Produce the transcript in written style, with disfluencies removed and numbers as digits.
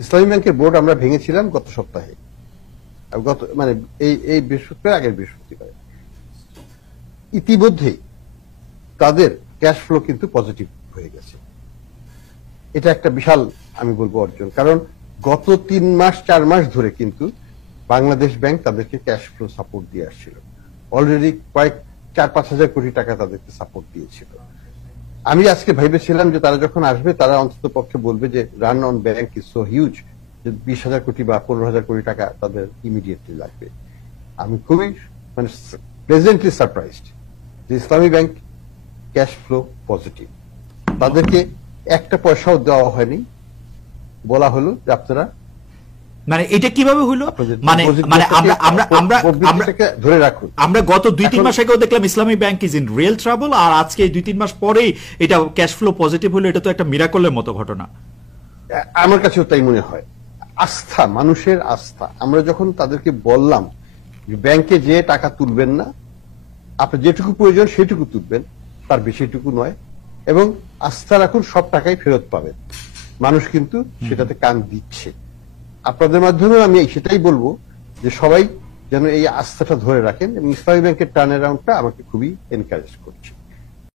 ইসলামী ব্যাংকের বোর্ড আমরা ভেঙেছিলাম গত সপ্তাহে, গত মানে এই বৃহস্পতিবার, আগের বৃহস্পতিবার। ইতিমধ্যেই তাদের ক্যাশ ফ্লো কিন্তু পজিটিভ হয়ে গেছে। এটা একটা বিশাল আমি বলবো অর্জন, কারণ গত 3-4 মাস ধরে কিন্তু বাংলাদেশ ব্যাংক তাদেরকে ক্যাশ ফ্লো সাপোর্ট দিয়ে আসছিল। অলরেডি কয়েক 4-5 হাজার কোটি টাকা তাদেরকে সাপোর্ট দিয়েছিল। আমি আজকে ভেবেছিলাম যে তারা যখন আসবে তারা অন্তত পক্ষে বলবে যে run on bank is so huge, যে 20,000 কোটি বা 15,000 কোটি টাকা তাদের ইমিডিয়েটলি লাগবে। আমি খুবই মানে প্লেজেন্টলি সারপ্রাইজড যে ইসলামী ব্যাংক ক্যাশ ফ্লো পজিটিভ। তাদেরকে একটা পয়সাও দেওয়া হয়নি, বলা হলো যে আপনারা মানে এটা কিভাবে হইলো? মানে মানে আমরা আমরা আমরা আমরা ধরে রাখুন। আমরা গত 2-3 মাস আগেও দেখলাম Islami bank is in real trouble, আর আজকে 2-3 মাস পরেই এটা ক্যাশ ফ্লো পজিটিভ হলো। এটা তো একটা মিরাকলের মতো ঘটনা। আমার কাছেও তাই মনে হয়। আস্থা, মানুষের আস্থা। আমরা যখন তাদেরকে বললাম ব্যাংকে যে টাকা তুলবেন না, আপনার যেটুকু প্রয়োজন সেটুকু তুলবেন, তার বেশিটুকু নয়, এবং আস্থা রাখুন সব টাকাই ফেরত পাবেন, মানুষ কিন্তু সেটাতে কান দিচ্ছে। আপনাদের মাধ্যমে আমি সেটাই বলবো যে সবাই যেন এই আস্থাটা ধরে রাখেন, এবং ইসলামী ব্যাংকের টার্ন অ্যারাউন্ডটা আমাকে খুবই এনকারেজ করছে।